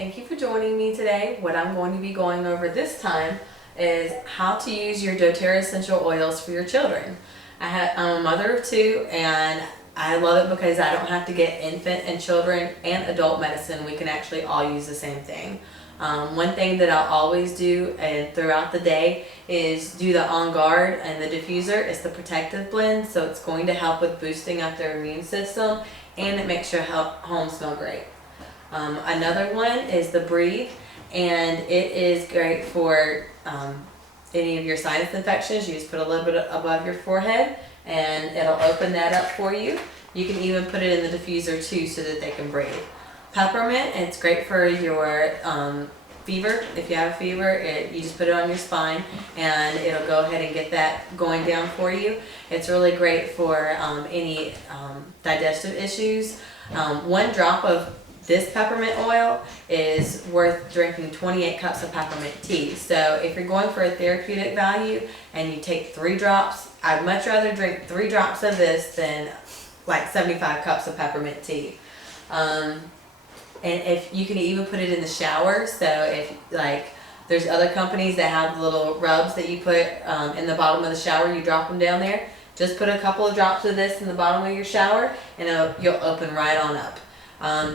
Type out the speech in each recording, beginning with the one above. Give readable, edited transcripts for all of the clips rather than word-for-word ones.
Thank you for joining me today. What I'm going to be going over this time is how to use your doTERRA essential oils for your children. I'm a mother of two, and I love it because I don't have to get infant and children and adult medicine. We can actually all use the same thing. One thing that I'll always do and throughout the day is do the On Guard and the diffuser. It's the protective blend, so it's going to help with boosting up their immune system, and it makes your home smell great. Another one is the Breathe, and it is great for any of your sinus infections. You just put a little bit above your forehead and it'll open that up for you. You can even put it in the diffuser too so that they can breathe. Peppermint, it's great for your fever. If you have a fever, you just put it on your spine and it'll go ahead and get that going down for you. It's really great for any digestive issues. 1 drop of this peppermint oil is worth drinking 28 cups of peppermint tea. So if you're going for a therapeutic value and you take 3 drops, I'd much rather drink 3 drops of this than like 75 cups of peppermint tea. And if you can even put it in the shower, so if there's other companies that have little rubs that you put in the bottom of the shower, you drop them down there. Just put a couple of drops of this in the bottom of your shower and you'll open right on up.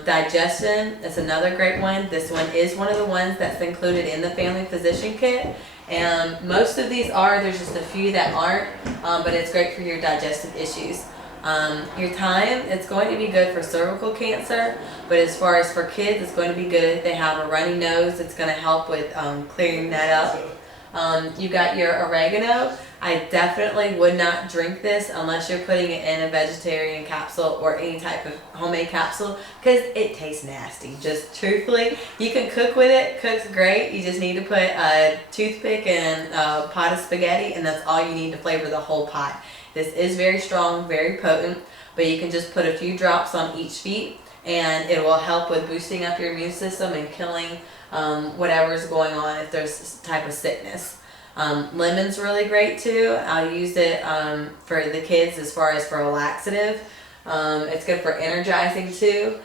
Digestion is another great one. This one is one of the ones that's included in the family physician kit, and most of these are. There's just a few that aren't, but it's great for your digestive issues. Your thyme, it's going to be good for cervical cancer, but as far as for kids, it's going to be good if they have a runny nose. It's going to help with clearing that up. You got your oregano. I definitely would not drink this unless you're putting it in a vegetarian capsule or any type of homemade capsule, because it tastes nasty. Just truthfully, you can cook with it. Cooks great. You just need to put a toothpick and a pot of spaghetti, and that's all you need to flavor the whole pot. This is very strong, very potent, but you can just put a few drops on each feet, and it will help with boosting up your immune system and killing whatever's going on if there's this type of sickness. Lemon's really great too. I'll use it for the kids as far as for a laxative. It's good for energizing too,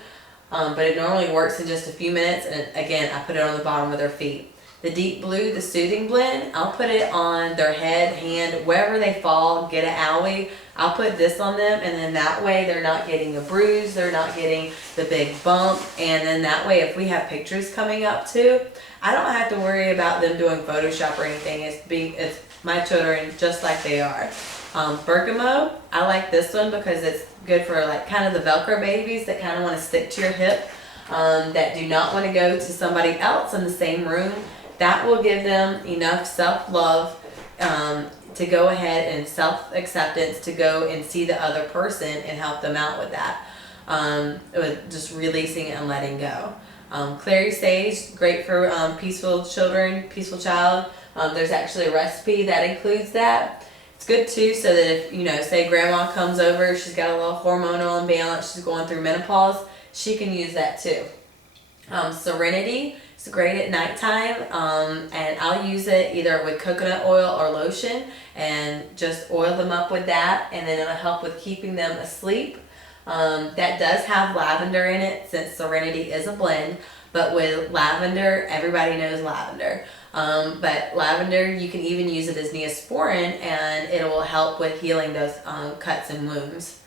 but it normally works in just a few minutes, and again, I put it on the bottom of their feet. The Deep Blue, the soothing blend, I'll put it on their head, hand, wherever they fall, get an owie. I'll put this on them, and then that way they're not getting a bruise, they're not getting the big bump, and then that way if we have pictures coming up too, I don't have to worry about them doing Photoshop or anything. It's my children just like they are. Bergamot, I like this one because it's good for like kind of the Velcro babies that kind of want to stick to your hip, that do not want to go to somebody else in the same room. That will give them enough self-love to go ahead, and self-acceptance to go and see the other person and help them out with that. With just releasing and letting go. Clary Sage, great for peaceful children, peaceful child. There's actually a recipe that includes that. It's good too, so that if, say grandma comes over, she's got a little hormonal imbalance, she's going through menopause, she can use that too. Serenity, it's great at nighttime, and I'll use it either with coconut oil or lotion and just oil them up with that, and then it'll help with keeping them asleep. That does have lavender in it, since Serenity is a blend, but with lavender, everybody knows lavender. But lavender, you can even use it as Neosporin, and it will help with healing those cuts and wounds.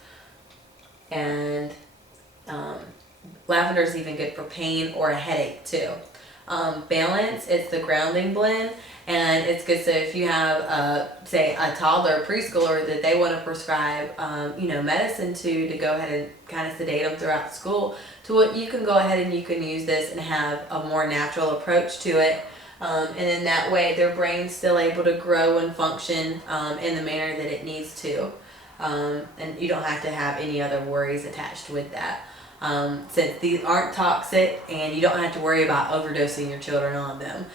And lavender is even good for pain or a headache too. Balance, it's the grounding blend, and it's good so if you have say a toddler or preschooler that they want to prescribe medicine to go ahead and kind of sedate them throughout school, to what you can go ahead and you can use this and have a more natural approach to it, and then that way their brain's still able to grow and function in the manner that it needs to, and you don't have to have any other worries attached with that. Since these aren't toxic and you don't have to worry about overdosing your children on them.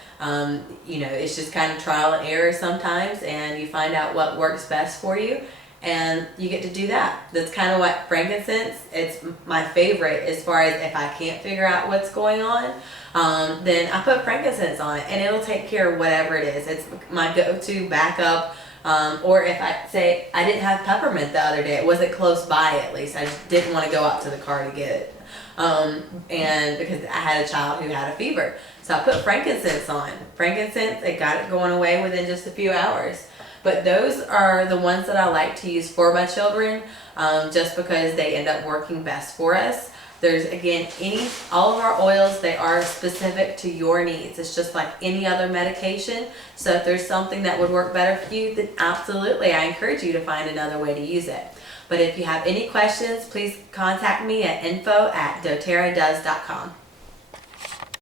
It's just kind of trial and error sometimes, and you find out what works best for you, and you get to do that. That's kind of what frankincense, it's my favorite as far as if I can't figure out what's going on, then I put frankincense on it and it'll take care of whatever it is. It's my go-to backup. Or if I say I didn't have peppermint the other day, it wasn't close by at least, I just didn't want to go out to the car to get it. And because I had a child who had a fever. So I put frankincense on. Frankincense, it got it going away within just a few hours. But those are the ones that I like to use for my children, just because they end up working best for us. There's, again, all of our oils, they are specific to your needs. It's just like any other medication. So if there's something that would work better for you, then absolutely, I encourage you to find another way to use it. But if you have any questions, please contact me at info@doTERRAdoes.com.